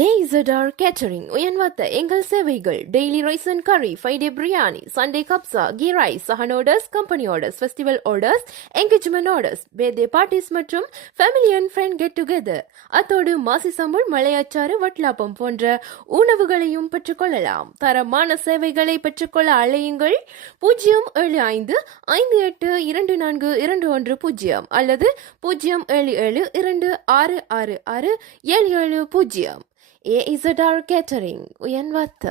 AZR Catering உயர்வத்த எங்கள் சேவைகள் daily rice and curry, Friday biryani, Sunday கப்சா, கீ ரைஸ், சஹன் orders, company orders, festival orders, engagement orders, birthday parties மற்றும் family and friend get together. அத்தோடு மாசி சம்புள், மலையாச்சாறு, வட்லாப்பம் போன்ற உணவுகளையும் பெற்றுக்கொள்ளலாம். தரமான சேவைகளை பெற்றுக்கொள்ள அழையுங்கள் 074524240 அல்லது 07726667770. AZR Catering உயர்வத்த.